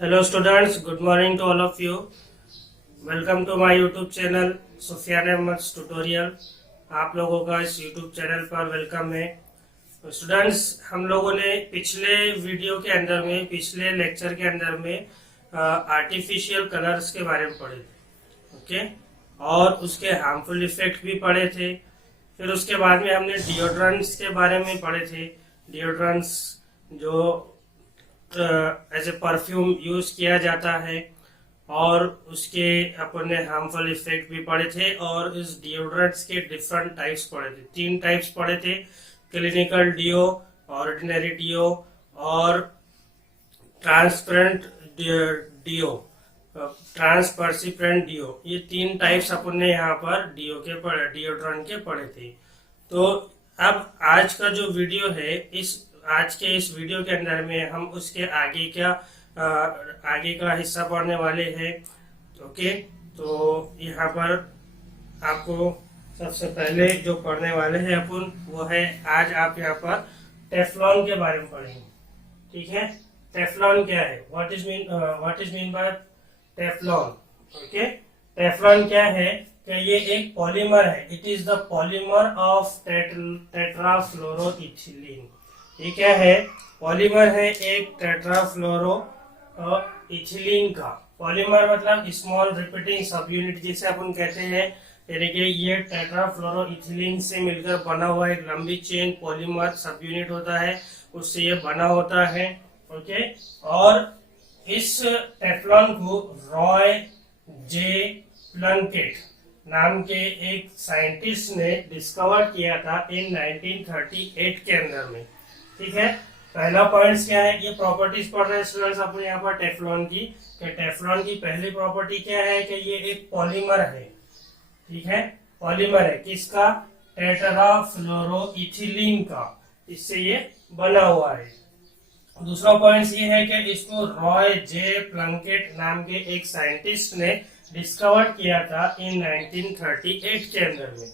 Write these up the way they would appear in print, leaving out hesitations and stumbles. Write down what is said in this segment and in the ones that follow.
Hello students, good morning to all of you. Welcome to my YouTube channel Sufiyan Ahmad tutorial. आप लोगों का इस YouTube channel पर welcome है। स्टूडेंट्स, हम लोगों ने पिछले वीडियो के अंदर में, पिछले लेक्चर के अंदर में आर्टिफिशियल कलर्स के बारे में पढ़े थे, ओके, और उसके हार्मफुल इफेक्ट भी पढ़े थे। फिर उसके बाद में हमने डिओड्रेंट्स के बारे में पढ़े थे। डिओड्रेंट्स जो एज ए परफ्यूम यूज किया जाता है, और उसके अपन ने हार्मफुल इफेक्ट भी पढ़े थे। और इस डिओड्रेंट्स के डिफरेंट टाइप्स पढ़े थे, 3 टाइप्स पढ़े थे, क्लिनिकल डिओ, ऑर्डिनरी डिओ और ट्रांसपेरेंट डिओ, ट्रांसपर्सिपेंट डिओ। ये 3 टाइप्स अपन ने यहाँ पर डिओड्रेंट के पढ़े थे। तो अब आज का जो वीडियो है, आज के इस वीडियो के अंदर में हम उसके आगे का हिस्सा पढ़ने वाले हैं। ओके, तो यहाँ पर आपको सबसे पहले जो पढ़ने वाले हैं अपन, वो है आज आप यहाँ पर टेफ्लॉन के बारे में पढ़ेंगे। ठीक है, टेफ्लॉन क्या है, what is mean by Teflon. Okay, Teflon क्या है कि ये एक पॉलीमर है। It is the polymer of tetrafluoroethylene. ये क्या है, पॉलीमर है एक टेट्राफ्लोरो इथिलीन का। पॉलीमर मतलब स्मॉल रिपीटिंग सब यूनिट जिसे अपन कहते हैं, यानी कि ये टेट्राफ्लोरो इथिलीन से मिलकर बना हुआ एक लंबी चेन पॉलीमर सब यूनिट होता है, उससे ये बना होता है। ओके, और इस टेफ्लॉन को रॉय जे प्लंकेट नाम के एक साइंटिस्ट ने डिस्कवर किया था इन 1938 के अंदर में। ठीक है, पहला पॉइंट क्या है, ये प्रॉपर्टीज पढ़ रहे हैं स्टूडेंट्स अपने यहाँ पर टेफ्लॉन की। टेफ्लॉन की पहली प्रॉपर्टी क्या है कि ये एक पॉलीमर है। ठीक है, पॉलीमर है किसका, टेट्राफ्लोरोइथिलीन का, इससे ये बना हुआ है। दूसरा पॉइंट ये है कि इसको रॉय जे प्लंकेट नाम के एक साइंटिस्ट ने डिस्कवर किया था इन 1938 के अंदर में।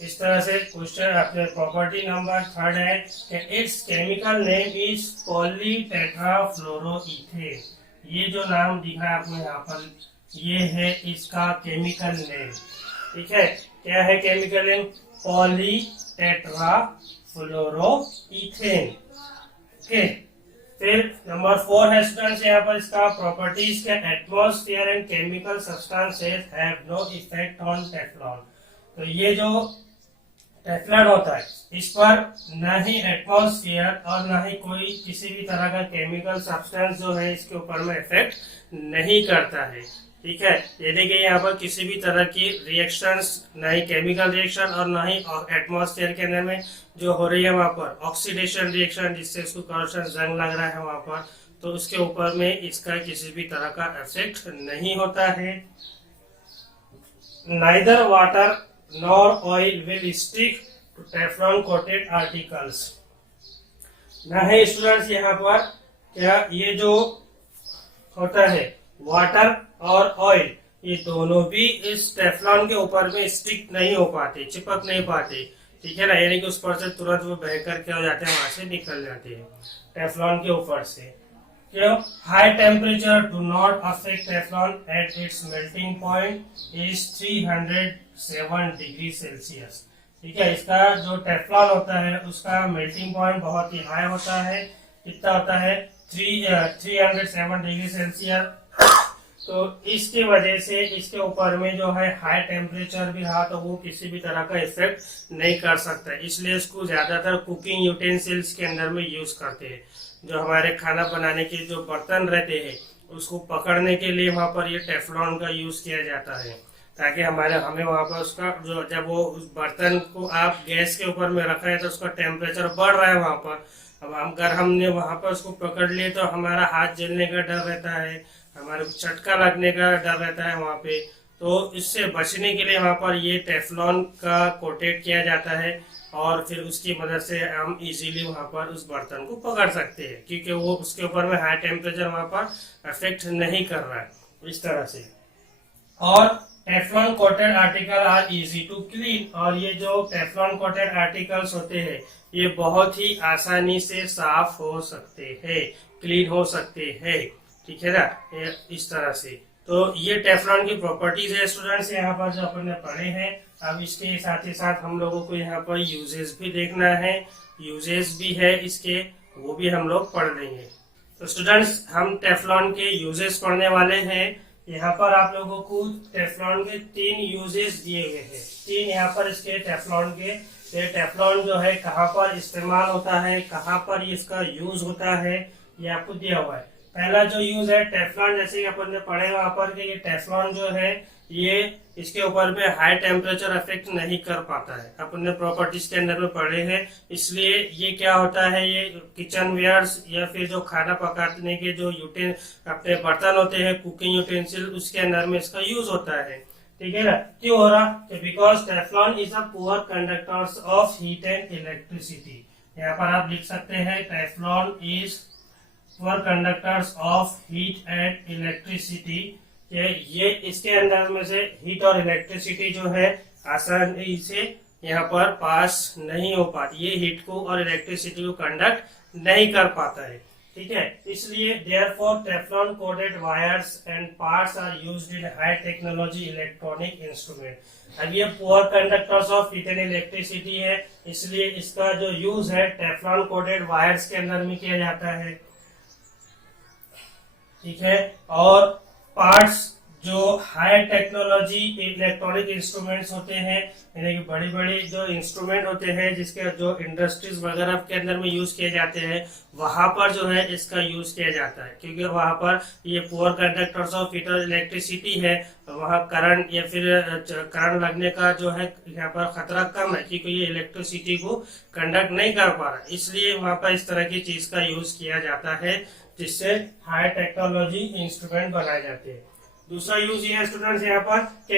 इस तरह से क्वेश्चन अपने प्रॉपर्टी नंबर 3 है कि इट्स केमिकल नेम इज पॉलीटेट्राफ्लोरोइथेन। ये जो नाम दिखा है आपको यहाँ पर, ये है इसका केमिकल नेम। ठीक है, क्या है केमिकल नेम, पॉलीटेट्राफ्लोरोइथेन। ओके, फिर नंबर 4 है स्टूडेंट्स यहाँ पर इसका प्रॉपर्टीज के atmosphere and chemical substances have no effect on Teflon. तो ये जो टेफ्लॉन होता है, इस पर न ही एटमॉस्फेयर और न ही कोई किसी भी तरह का केमिकल सब्सटेंस जो है इसके ऊपर में इफेक्ट नहीं करता है। ठीक है, यानी कि यहाँ पर किसी भी तरह की रिएक्शंस, न ही केमिकल रिएक्शन और न ही एटमॉस्फेयर के अंदर में जो हो रही है वहां पर ऑक्सीडेशन रिएक्शन, जिससे उसको करोशन जंग लग रहा है वहां पर, तो उसके ऊपर में इसका किसी भी तरह का इफेक्ट नहीं होता है। Neither water nor oil will stick to Teflon coated articles। ना है स्टूडेंट्स यहाँ पर क्या, ये जो होता है वाटर और ऑयल, ये दोनों भी इस टेफ्लॉन के ऊपर में स्टिक नहीं हो पाते, चिपक नहीं पाते। ठीक है ना, यानी कि उस पर से तुरंत वो बह कर क्या हो जाते हैं, वहां से निकल जाते हैं टेफ्लॉन के ऊपर से। क्यों, high temperature do not affect Teflon at its melting point is 307 degree Celsius. ठीक है, इसका जो टेफ्लॉन होता है उसका मेल्टिंग पॉइंट बहुत ही हाई होता है। कितना होता है, 307 डिग्री सेल्सियस। तो इसकी वजह से इसके ऊपर में जो है हाई टेम्परेचर भी रहा तो वो किसी भी तरह का इफेक्ट नहीं कर सकता, इसलिए इसको ज्यादातर कुकिंग यूटेंसिल्स के अंदर में यूज करते हैं। जो हमारे खाना बनाने के जो बर्तन रहते हैं उसको पकड़ने के लिए वहां पर ये टेफ्लॉन का यूज किया जाता है, ताकि हमें वहां पर उसका जो, जब वो उस बर्तन को आप गैस के ऊपर में रखा है तो उसका टेम्परेचर बढ़ रहा है वहां पर। अब अगर हमने वहां पर उसको पकड़ लिए तो हमारा हाथ जलने का डर रहता है, हमारे चटका लगने का डर रहता है वहां पे। तो इससे बचने के लिए वहां पर ये टेफ्लॉन का कोटेड किया जाता है, और फिर उसकी मदद से हम इजीली वहां पर उस बर्तन को पकड़ सकते हैं, क्योंकि वो उसके ऊपर में हाई टेम्परेचर वहां पर अफेक्ट नहीं कर रहा है इस तरह से। और Teflon coated article are easy to clean, और ये जो टेफ्लॉन कोटेड आर्टिकल्स होते हैं ये बहुत ही आसानी से साफ हो सकते हैं, क्लीन हो सकते हैं। ठीक है ना, इस तरह से। तो ये टेफ्लॉन की प्रॉपर्टीज है स्टूडेंट्स यहाँ पर जो अपन ने पढ़े हैं। अब इसके साथ ही साथ हम लोगों को यहाँ पर यूजेस भी देखना है, यूजेस भी है इसके, वो भी हम लोग पढ़ लेंगे। तो स्टूडेंट्स हम टेफ्लॉन के यूजेस पढ़ने वाले हैं। यहाँ पर आप लोगों को टेफ्लॉन के 3 यूजेस दिए गए हैं, 3 यहाँ पर इसके टेफ्लॉन के। ये टेफ्लॉन जो है कहाँ पर इस्तेमाल होता है, कहाँ पर इसका यूज होता है, ये आपको दिया हुआ है। पहला जो यूज है टेफ्लॉन, जैसे कि अपन ने पढ़े वहां पर कि ये टेफ्लॉन जो है ये इसके ऊपर में हाई टेम्परेचर इफेक्ट नहीं कर पाता है, अपन ने प्रॉपर्टीज के अंदर में पढ़े हैं। इसलिए ये क्या होता है, ये किचन वेयर्स या फिर जो खाना पकाने के जो अपने बर्तन होते हैं, कुकिंग यूटेंसिल, उसके अंदर में इसका यूज होता है। ठीक है ना, क्यों हो रहा, because Teflon is a poor conductors of heat and electricity. यहाँ पर आप लिख सकते हैं Teflon is poor conductors of heat and electricity. ये इसके अंदर में से हीट और इलेक्ट्रिसिटी जो है आसानी से यहाँ पर पास नहीं हो पाती, ये हीट को और इलेक्ट्रिसिटी को कंडक्ट नहीं कर पाता है। ठीक है, इसलिए therefore Teflon coated wires and parts are used in high technology electronic instrument. अब ये poor conductors of heat and electricity है, इसलिए इसका जो यूज है टेफ्लॉन कोटेड वायर्स के अंदर में किया जाता है। ठीक है, और पार्ट्स जो हाई टेक्नोलॉजी इलेक्ट्रॉनिक इंस्ट्रूमेंट्स होते हैं, यानी कि बड़ी बड़ी जो इंस्ट्रूमेंट होते हैं जिसके जो इंडस्ट्रीज वगैरह के अंदर में यूज किए जाते हैं, वहां पर जो है इसका यूज किया जाता है, क्योंकि वहां पर ये पुअर कंडक्टर्स ऑफ हीट और इलेक्ट्रिसिटी है, वहां करंट या फिर करंट लगने का जो है यहाँ पर खतरा कम है, क्योंकि ये इलेक्ट्रिसिटी को कंडक्ट नहीं कर पा रहा, इसलिए वहां पर इस तरह की चीज का यूज किया जाता है, जिससे हाई टेक्नोलॉजी इंस्ट्रूमेंट बनाए जाते हैं। दूसरा यूज ये है स्टूडेंट्स यहाँ पर,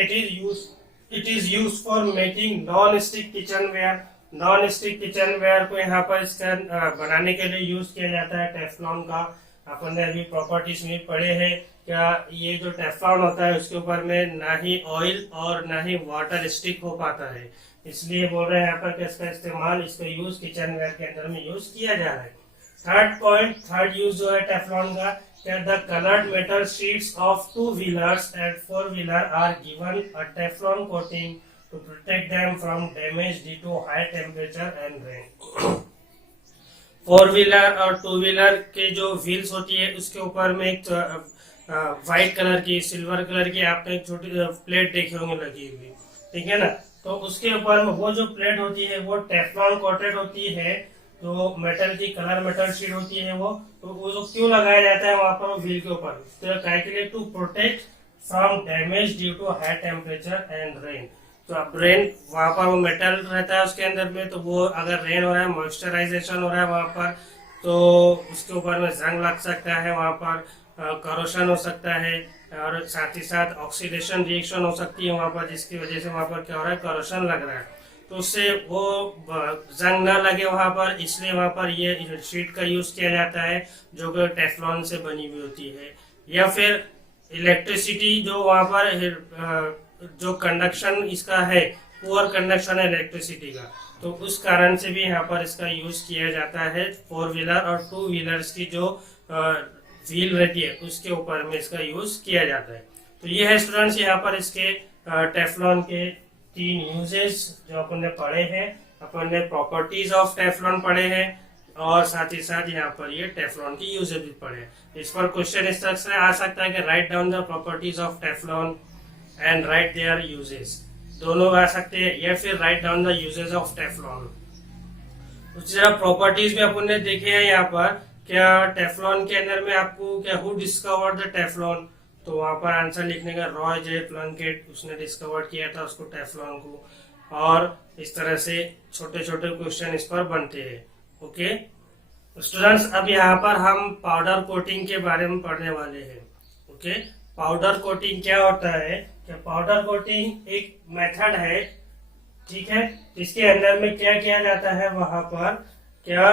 it is use for making non stick kitchen ware. Non stick kitchen ware को यहाँ पर इसका बनाने के लिए यूज किया जाता है टेफ्लॉन का। अपन ने अभी प्रॉपर्टीज में पढ़े हैं, क्या ये जो टेफ्लॉन होता है उसके ऊपर में ना ही ऑयल और ना ही वाटर स्टिक हो पाता है, इसलिए बोल रहे हैं यहाँ पर कि इसका इस्तेमाल, इसका यूज किचन वेयर के अंदर में यूज किया जा रहा है। थर्ड यूज जो है टेफ्लॉन का, the coloured metal sheets of 2 wheelers and 4 wheeler are given a Teflon coating to protect them from damage due to high temperature and rain. 4 wheeler और 2 व्हीलर के जो व्हील्स होती है उसके ऊपर में एक व्हाइट कलर की, सिल्वर कलर की आपने एक छोटी प्लेट देखी होंगी लगी हुई, ठीक है ना, तो उसके ऊपर में वो जो प्लेट होती है वो टेफ्लॉन कोटेड होती है, तो मेटल की कलर मेटल शीट होती है वो, तो वो क्यों लगाया जाता है वहां पर व्हील के ऊपर, तो calculate to protect from damage due to high temperature and rain. तो अब रेन वहां पर वो मेटल रहता है उसके अंदर में, तो वो अगर रेन हो रहा है, मॉइस्चराइजेशन हो रहा है वहां पर, तो उसके ऊपर में जंग लग सकता है, वहां पर करोशन हो सकता है, और साथ ही साथ ऑक्सीडेशन रिएक्शन हो सकती है वहां पर, जिसकी वजह से वहां पर क्या हो रहा है, करोशन लग रहा है, तो उससे वो जंग न लगे वहां पर, इसलिए वहां पर ये शीट का यूज किया जाता है जो कि टेफ्लॉन से बनी हुई होती है। या फिर इलेक्ट्रिसिटी जो वहां पर जो कंडक्शन इसका है, पुअर कंडक्शन है इलेक्ट्रिसिटी का, तो उस कारण से भी यहाँ पर इसका यूज किया जाता है। 4 व्हीलर और 2 व्हीलर्स की जो व्हील रहती है उसके ऊपर में इसका यूज किया जाता है। तो ये है स्टूडेंट्स यहाँ पर इसके टेफ्लॉन के 3 यूजेस जो अपन ने पढ़े हैं। अपन ने प्रॉपर्टीज ऑफ टेफ्लॉन पढ़े हैं और साथ ही साथ यहाँ पर ये टेफ्लॉन की यूजेस भी पढ़े हैं। इस पर क्वेश्चन इस तरह से आ सकता है कि write down the properties of Teflon and right there uses, दोनों आ सकते हैं, या फिर write down the uses of Teflon. उसी तरह प्रॉपर्टीज में अपन ने देखे हैं यहाँ पर, क्या टेफ्लॉन के अंदर में आपको क्या हु डिस्कवर्ड द टेफ्लॉन, तो वहां पर आंसर लिखने का रॉय जे प्लंकेट, उसने डिस्कवर किया था उसको टेफ्लॉन को, और इस तरह से छोटे छोटे क्वेश्चन इस पर बनते हैं। ओके स्टूडेंट्स, अब यहाँ पर हम पाउडर कोटिंग के बारे में पढ़ने वाले हैं। ओके, पाउडर कोटिंग क्या होता है, क्या पाउडर कोटिंग एक मेथड है, ठीक है, इसके अंदर में क्या किया जाता है, वहां पर क्या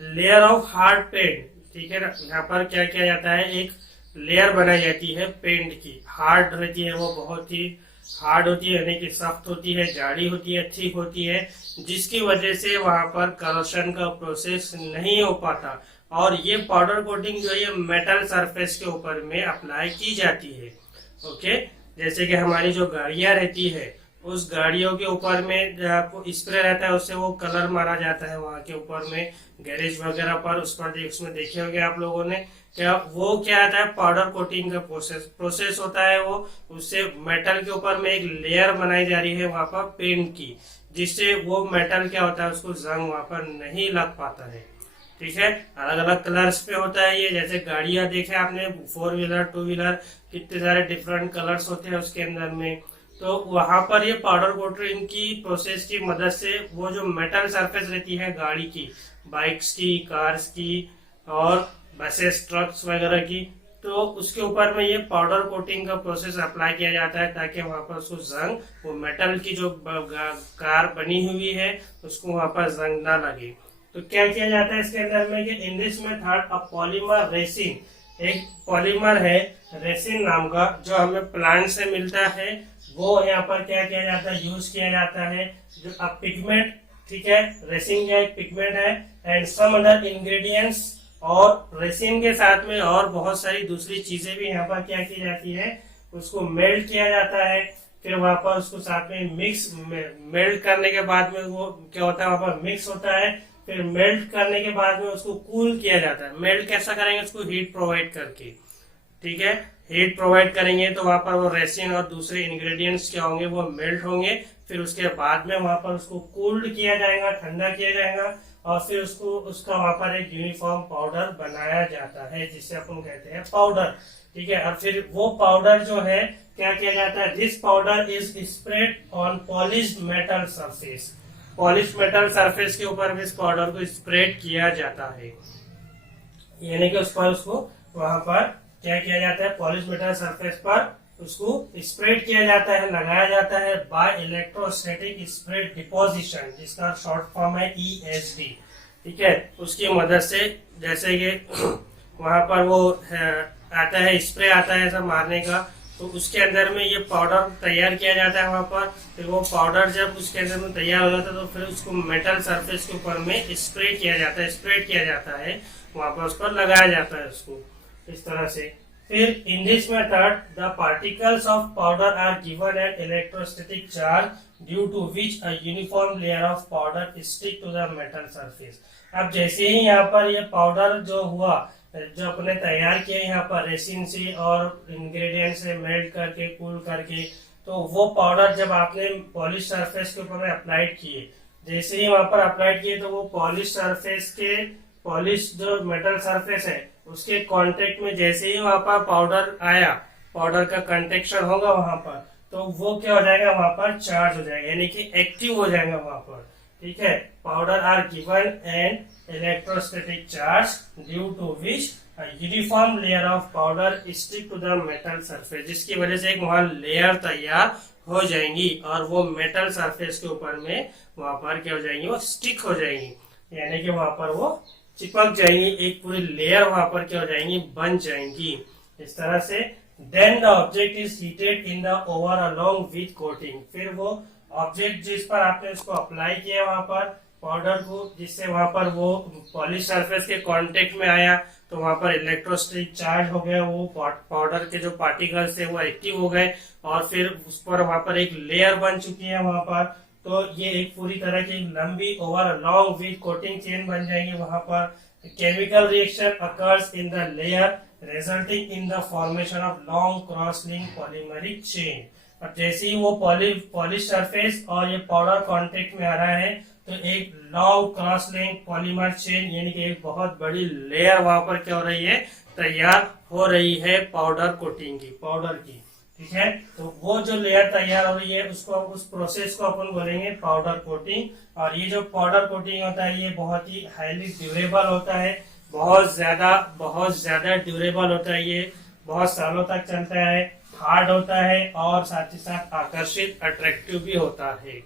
लेयर ऑफ हार्ड पेंट, ठीक है ना, यहाँ पर क्या किया जाता है, एक लेयर बनाई जाती है पेंट की, हार्ड रहती है, वो बहुत ही हार्ड होती है, यानी कि सख्त होती है, जाड़ी होती है, थिक होती है, जिसकी वजह से वहां पर करोशन का प्रोसेस नहीं हो पाता, और ये पाउडर कोटिंग जो है ये मेटल सरफेस के ऊपर में अप्लाई की जाती है। ओके, जैसे कि हमारी जो गाड़ियां रहती है उस गाड़ियों के ऊपर में स्प्रे रहता है, उससे वो कलर मारा जाता है वहां के ऊपर में, गैरेज वगैरह पर उसमें देखे होंगे आप लोगों ने। वो क्या आता है, पाउडर कोटिंग का प्रोसेस होता है। वो उससे मेटल के ऊपर में एक लेयर बनाई जा रही है वहां पर पेंट की, जिससे वो मेटल क्या होता है उसको जंग वहां पर नहीं लग पाता है। ठीक है, अलग अलग कलर्स पे होता है ये। जैसे गाड़ियां देखे आपने, 4 व्हीलर 2 व्हीलर, कितने सारे डिफरेंट कलर्स होते हैं उसके अंदर में। तो वहां पर ये पाउडर कोटिंग की प्रोसेस की मदद से वो जो मेटल सरफेस रहती है गाड़ी की, बाइक्स की, कार्स की और बसेस, ट्रक्स वगैरह की, तो उसके ऊपर में ये पाउडर कोटिंग का प्रोसेस अप्लाई किया जाता है, ताकि वहां पर उसको जंग, वो मेटल की जो कार बनी हुई है उसको वहां पर जंग ना लगे। तो क्या किया जाता है इसके अंदर में कि in this method a polymer resin, एक पॉलीमर है रेसिन नाम का जो हमें प्लांट से मिलता है, वो यहाँ पर क्या किया जाता है, यूज किया जाता है। जो अब पिगमेंट, ठीक है, रेसिन का एक पिगमेंट है एंड सम अदर इंग्रेडिएंट्स, और रेसिन के साथ में और बहुत सारी दूसरी चीजें भी यहाँ पर क्या की जाती है, उसको मेल्ट किया जाता है। फिर वहां पर उसको साथ में मेल्ट करने के बाद में वो क्या होता है, वहां पर मिक्स होता है। फिर मेल्ट करने के बाद में उसको कूल किया जाता है। मेल्ट कैसा करेंगे, उसको हीट प्रोवाइड करके, ठीक है, हीट प्रोवाइड करेंगे तो वहां पर वो रेसिन और दूसरे इंग्रेडिएंट्स क्या होंगे, वो मेल्ट होंगे। फिर उसके बाद में वहां पर उसको कूल्ड किया जाएगा, ठंडा किया जाएगा, और फिर उसका वहां पर एक यूनिफॉर्म पाउडर बनाया जाता है, जिसे अपन कहते हैं पाउडर। ठीक है, और फिर वो पाउडर जो है क्या किया जाता है, this powder is spread on polished metal surface, polish metal surface के ऊपर भी इस पाउडर को स्प्रेड किया जाता है। यानी कि उस पर उसको वहां पर क्या किया जाता है, पॉलिश मेटल सरफेस पर उसको स्प्रेड किया जाता है, लगाया जाता है बाय इलेक्ट्रोस्टैटिक स्प्रेड डिपोजिशन, जिसका शॉर्ट फॉर्म है ESD। ठीक है, उसकी मदद से, जैसे कि वहां पर वो आता है, स्प्रे आता है ऐसा मारने का, तो उसके अंदर में ये पाउडर तैयार किया जाता है वहां पर। फिर वो पाउडर जब उसके अंदर में तैयार हो जाता है तो फिर उसको मेटल सरफेस के ऊपर में स्प्रे किया जाता है, स्प्रेड किया जाता है, वहां पर उस पर लगाया जाता है उसको इस तरह से। फिर in this method the particles of powder are given at electrostatic charge due to which a uniform layer of powder stick to the metal surface. अब जैसे ही यहाँ पर ये पाउडर जो हुआ, जो अपने तैयार किए यहाँ पर रेसिन से और इंग्रेडिएंट से मेल्ट करके, कूल करके, तो वो पाउडर जब आपने पॉलिश सरफेस के ऊपर में अप्लाइड किए, जैसे ही वहां पर अप्लाइड किए, तो वो पॉलिश सरफेस के, पॉलिश जो मेटल सरफेस है उसके कांटेक्ट में जैसे ही वहां पर पाउडर आया, पाउडर का कंटेक्शन होगा वहां पर, तो वो क्या हो जाएगा, वहां पर चार्ज हो जाएगा, यानी कि एक्टिव हो जाएगा वहां पर। ठीक है, powder are given and electrostatic charge due to which a uniform layer of powder stick to the metal surface, जिसकी वजह से एक वहां लेयर तैयार हो जाएंगी और वो मेटल सरफेस के ऊपर में वहां पर क्या हो जाएंगी, वो स्टिक हो जाएंगी, यानी कि वहां पर वो चिपक जाएंगी, एक पूरी लेयर वहां पर क्या हो जाएंगी, बन जाएंगी इस तरह से। Then the object is heated in the oven along with coating, फिर वो ऑब्जेक्ट जिस पर आपने उसको अप्लाई किया वहां पर पाउडर को, जिससे वहां पर वो पॉलिश सरफेस के कांटेक्ट में आया, तो वहां पर इलेक्ट्रोस्टैटिक चार्ज हो गया, वो पाउडर के जो पार्टिकल्स थे वो एक्टिव हो गए और फिर उस पर वहां पर एक लेयर बन चुकी है वहां पर। तो ये एक पूरी तरह की लंबी over long with coating chain बन जाएगी वहां पर। Chemical reaction occurs in the layer resulting in the formation of long cross link polymeric chain. और जैसे ही वो पॉलिश सरफेस और ये पाउडर कांटेक्ट में आ रहा है, तो एक long cross link polymer chain, यानी कि एक बहुत बड़ी लेयर वहां पर क्या हो रही है, तैयार हो रही है पाउडर कोटिंग की, पाउडर की। ठीक है, तो वो जो लेयर तैयार हो रही है उसको, उस प्रोसेस को अपन बोलेंगे पाउडर कोटिंग। और ये जो पाउडर कोटिंग होता है ये बहुत ही हाईली ड्यूरेबल होता है, बहुत ज्यादा ड्यूरेबल होता है, ये बहुत सालों तक चलता है, हार्ड होता है और साथ ही साथ आकर्षित, अट्रैक्टिव भी होता है।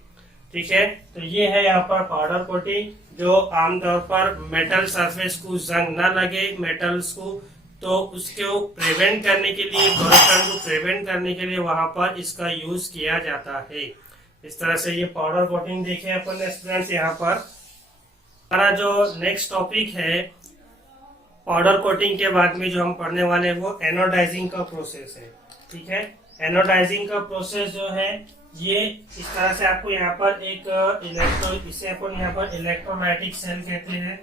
ठीक है, तो ये है यहाँ पर पाउडर कोटिंग, जो आमतौर पर मेटल सरफेस को जंग न लगे मेटल्स को, तो उसको प्रिवेंट करने के लिए, कोरोजन को प्रिवेंट करने के लिए वहां पर इसका यूज किया जाता है। इस तरह से ये पाउडर कोटिंग देखे अपन स्टूडेंट्स। यहाँ पर हमारा जो नेक्स्ट टॉपिक है पाउडर कोटिंग के बाद में जो हम पढ़ने वाले हैं वो एनोडाइजिंग का प्रोसेस है। ठीक है, एनोडाइजिंग का प्रोसेस जो है ये इस तरह से आपको यहाँ पर एक इसे अपन यहाँ पर इलेक्ट्रोलाइटिक सेल कहते हैं।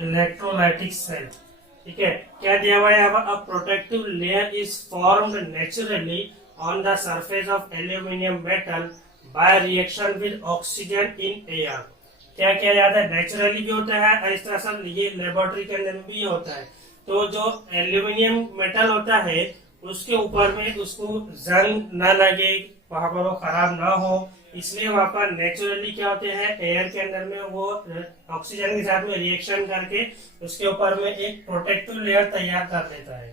इलेक्ट्रोलाइटिक सेल, ठीक है, क्या दिया हुआ है यहाँ पर? A protective layer is formed naturally on the surface of aluminium metal by reaction with oxygen in air. क्या किया जाता है? नेचुरली भी होता है और इस तरह से ये लेबोरेटरी के अंदर भी होता है। तो जो एल्यूमिनियम मेटल होता है उसके ऊपर में उसको जंग न लगे, वहां पर वो खराब ना हो, इसलिए वहां पर नेचुरली क्या होते हैं, एयर के अंदर में वो ऑक्सीजन के साथ में रिएक्शन करके उसके ऊपर में एक प्रोटेक्टिव लेयर तैयार कर देता है।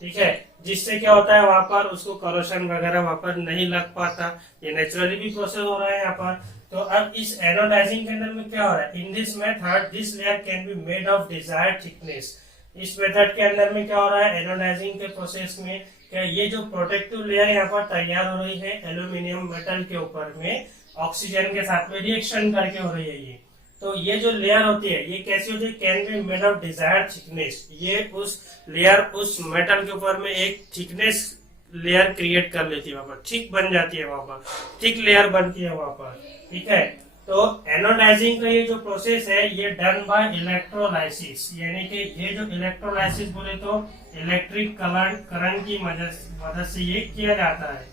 ठीक है, जिससे क्या होता है वहां पर उसको करोशन वगैरह वहां पर नहीं लग पाता। ये नेचुरली भी प्रोसेस हो रहा है यहाँ पर। तो अब इस एनोडाइजिंग के अंदर में क्या हो रहा है? इन this method this layer can be made of desired thickness. इस मेथड के अंदर में क्या हो रहा है? एनोडाइजिंग के प्रोसेस में क्या ये जो प्रोटेक्टिव लेयर यहाँ पर तैयार हो रही है एल्यूमिनियम मेटल के ऊपर में ऑक्सीजन के साथ में रिएक्शन करके हो रही है ये। तो ये जो लेयर होती है ये कैसी होती है? Can be made of desired thickness. ये उस लेयर उस मेटल के ऊपर में एक थिकनेस लेयर क्रिएट कर लेती है, वहां पर थिक बन जाती है, वहां पर थिक लेयर बनती है वहां पर। ठीक है, तो एनोडाइजिंग का ये जो प्रोसेस है ये डन बाय इलेक्ट्रोलाइसिस, यानी कि ये जो इलेक्ट्रोलाइसिस बोले तो इलेक्ट्रिक करंट की मदद से ये किया जाता है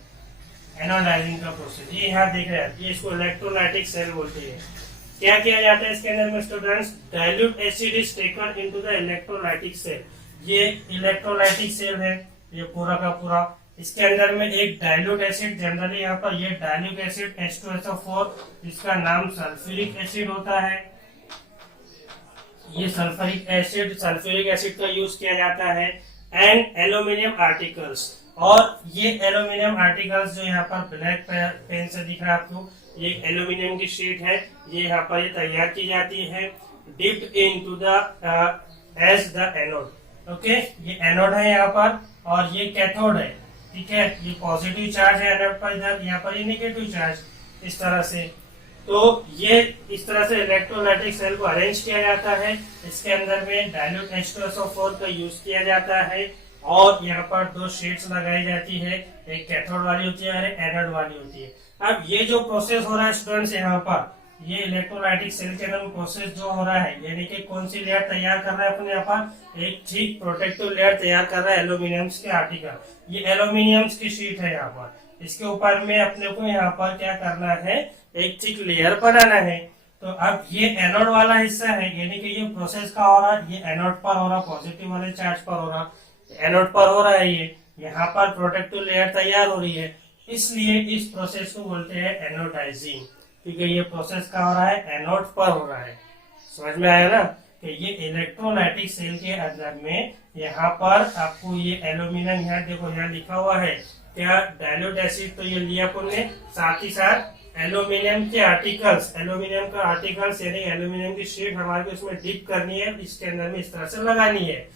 एनोडाइजिंग का प्रोसेस। ये यहाँ देख रहे हैं, ये इसको इलेक्ट्रोलाइटिक सेल बोलते हैं। क्या किया जाता है इसके अंदर में students? Dilute acid is taken into the electrolytic cell. ये इलेक्ट्रोलाइटिक सेल है ये पूरा का पूरा। इसके अंदर में एक डाइल्यूट एसिड, जनरली यहाँ पर ये डाइल्यूट एसिड H2SO4, जिसका नाम सल्फ्यूरिक एसिड होता है। ये सल्फ्यूरिक एसिड का यूज किया जाता है। एंड एल्यूमिनियम आर्टिकल्स, और ये एल्यूमिनियम आर्टिकल्स जो यहाँ पर ब्लैक पेन से दिख रहा है आपको, ये एल्यूमिनियम की शीट है, ये यहाँ पर ये तैयार की जाती है dipped into the as the anode. Okay, ये एनोड है यहाँ पर और ये कैथोड है। ठीक है, ये पॉजिटिव चार्ज है एनोड पर, इधर यहाँ पर ये नेगेटिव चार्ज, इस तरह से। तो ये इस तरह से इलेक्ट्रोलाइटिक सेल को अरेंज किया जाता है। इसके अंदर में डाइल्यूट H2SO4 का यूज किया जाता है और यहाँ पर दो शीट्स लगाई जाती है, एक कैथोड वाली होती है और एक एनोड वाली होती है। अब ये जो प्रोसेस हो रहा है स्टूडेंट्स यहाँ पर, ये इलेक्ट्रोलाइटिक सेल के अंदर प्रोसेस जो हो रहा है, यानी कि कौन सी लेयर तैयार कर रहा है अपने यहाँ पर? एक ठीक प्रोटेक्टिव लेयर तैयार कर रहा है एल्यूमिनियम्स के आर्टिकल। ये एल्यूमिनियम्स की शीट है यहाँ पर, इसके ऊपर में अपने को यहाँ पर क्या करना है? एक थिक लेयर बनाना है। तो अब ये एनोड वाला हिस्सा है, यानी कि ये प्रोसेस का हो रहा है, ये एनोड पर हो रहा, पॉजिटिव वाले चार्ज पर हो रहा, एनोड पर हो रहा है। ये यहाँ पर प्रोटेक्टिव लेयर तैयार हो रही है, इसलिए इस प्रोसेस को बोलते हैं एनोडाइजिंग, क्योंकि ये प्रोसेस का हो रहा है एनोड पर हो रहा है। समझ में आया ना कि ये इलेक्ट्रोलाइटिक सेल के अंदर में यहाँ पर आपको ये एल्यूमिनियम, यहाँ देखो यहाँ लिखा हुआ है क्या? डाइल्यूट एसिड, तो ये लिया अपन ने, साथ ही साथ एल्यूमिनियम के आर्टिकल्स, एल्यूमिनियम का आर्टिकल्स यानी एल्यूमिनियम की शीट हमारे उसमें डिप करनी है, इसके अंदर में इस तरह से लगानी है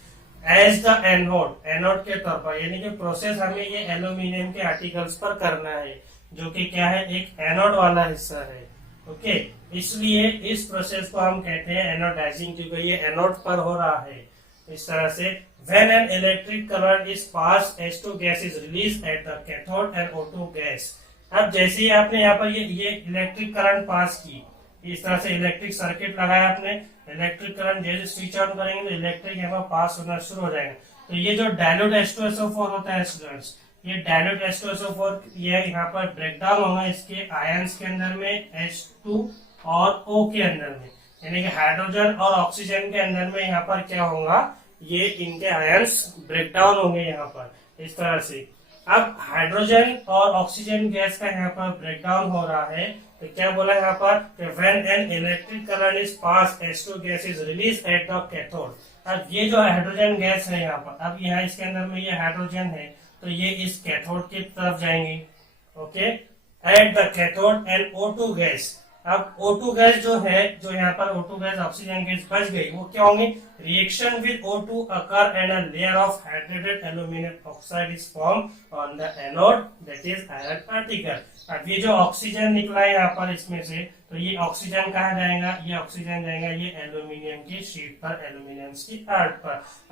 एज द एनोड, एनोड के तौर पर, यानी कि प्रोसेस हमें ये एल्यूमिनियम के आर्टिकल्स पर करना है, जो कि क्या है? एक एनोड वाला हिस्सा है। ओके, इसलिए इस प्रोसेस को हम कहते हैं एनोडाइजिंग, क्योंकि ये एनोड पर हो रहा है इस तरह से। When an electric current is passed, H2 gas is released at the cathode and O2 gas। अब जैसे ही आपने यहाँ पर ये इलेक्ट्रिक करंट पास की, इस तरह से इलेक्ट्रिक सर्किट लगाया आपने, इलेक्ट्रिक करंट जैसे स्विच ऑन करेंगे तो इलेक्ट्रिक यहाँ पर पास होना शुरू हो जाएगा। तो ये जो डाइल्यूट H2SO4 होता है स्टूडेंट्स, ये डाइल्यूट H2SO4 ये यहाँ पर ब्रेक डाउन होगा इसके आयंस के अंदर में, H2 और O के अंदर में, यानी कि हाइड्रोजन और ऑक्सीजन के अंदर में यहाँ पर क्या होगा? ये इनके आयंस ब्रेक डाउन होंगे यहाँ पर इस तरह से। अब हाइड्रोजन और ऑक्सीजन गैस का यहाँ पर ब्रेक डाउन हो रहा है, तो क्या बोला यहाँ पर? When an electric current is pass, H2 gas is release at the cathode. अब ये जो हाइड्रोजन गैस है यहाँ पर, अब यहाँ इसके अंदर में ये हाइड्रोजन है, तो ये इस कैथोड की तरफ जाएंगे। Okay, at the cathode and O2 gas, अब O2 गैस जो है, जो यहाँ पर O2 गैस ऑक्सीजन गैस बच गई, वो क्या होंगी? Reaction with O2 occur and a layer of hydrated aluminium oxide is form on the anode, that is iron particle. अब ये जो ऑक्सीजन निकला है यहाँ पर इसमें से, तो ये ऑक्सीजन कहाँ जाएगा? ये ऑक्सीजन जाएगा ये एल्यूमिनियम की शीट पर, एल्यूमिनियम की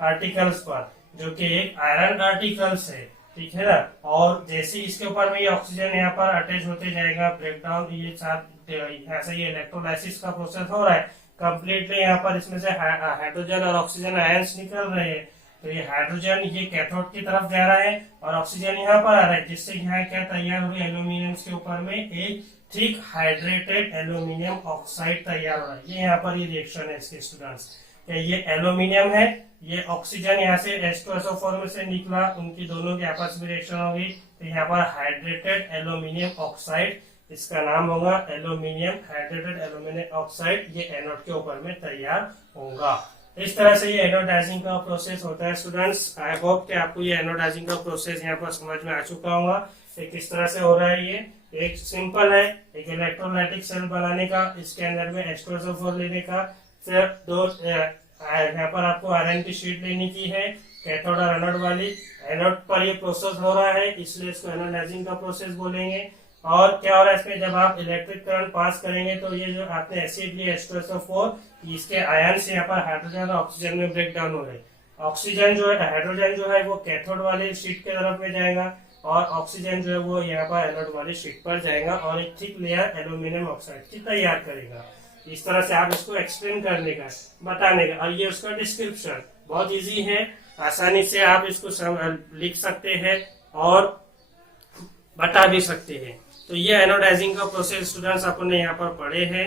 आर्टिकल्स पर, जो कि एक आयरन आर्टिकल्स है, ठीक है ना। और जैसे इसके ऊपर में ये ऑक्सीजन यहाँ पर अटैच होते जाएगा, ब्रेकडाउन, ये साथ ऐसे ये इलेक्ट्रोलाइसिस का प्रोसेस हो रहा है कंप्लीटली। यहाँ पर इसमें से हाइड्रोजन और ऑक्सीजन आयंस निकल रहे हैं, तो ये हाइड्रोजन ये कैथोड की तरफ जा रहा है और ऑक्सीजन यहाँ पर आ रहा है, जिससे यहाँ क्या तैयार हो रही है? एल्यूमिनियम के ऊपर में एक थिक हाइड्रेटेड एल्यूमिनियम ऑक्साइड तैयार हो रहा है। ये यहाँ पर ये रिएक्शन है इसके स्टूडेंट्स, ये एल्यूमिनियम है, ये ऑक्सीजन यहाँ से H2SO4 में से निकला, उनकी दोनों की आपस में रिएक्शन होगी, तो यहाँ पर हाइड्रेटेड एल्यूमिनियम ऑक्साइड, इसका नाम होगा एल्यूमिनियम, हाइड्रेटेड एल्यूमिनियम ऑक्साइड, ये एनोड के ऊपर में तैयार होगा। इस तरह से ये एनोडाइजिंग का प्रोसेस होता है स्टूडेंट्स। आई होप कि आपको ये एनोडाइजिंग का प्रोसेस यहाँ पर समझ में आ चुका होगा कि किस तरह से हो रहा है। ये एक सिंपल है, एक इलेक्ट्रोलाइटिक सेल बनाने का, इसके अंदर में H2SO4 लेने का, फिर दो यहाँ पर आपको आयरन की शीट लेने की है, कैथोड और एनोड वाली। एनोड पर ये प्रोसेस हो रहा है, इसलिए इसको एनोडाइजिंग का प्रोसेस बोलेंगे। और क्या हो रहा है इसमें, जब आप इलेक्ट्रिक करंट पास करेंगे तो ये जो आपने एसिड लिया H2SO4, इसके आयन से यहाँ पर हाइड्रोजन और ऑक्सीजन में ब्रेक डाउन हो रहे हैं। ऑक्सीजन जो है, हाइड्रोजन जो है वो कैथोड वाली शीट की तरफ में जाएगा और ऑक्सीजन जो है वो यहाँ पर एनोड वाली शीट पर जाएगा और एक थिक लेयर एल्यूमिनियम ऑक्साइड की तैयार करेगा। इस तरह से आप इसको एक्सप्लेन करने का, बताने का। और ये उसका डिस्क्रिप्शन बहुत इजी है, आसानी से आप इसको लिख सकते हैं और बता भी सकते हैं। तो ये एनोडाइजिंग का प्रोसेस स्टूडेंट्स अपने यहाँ पर पढ़े हैं।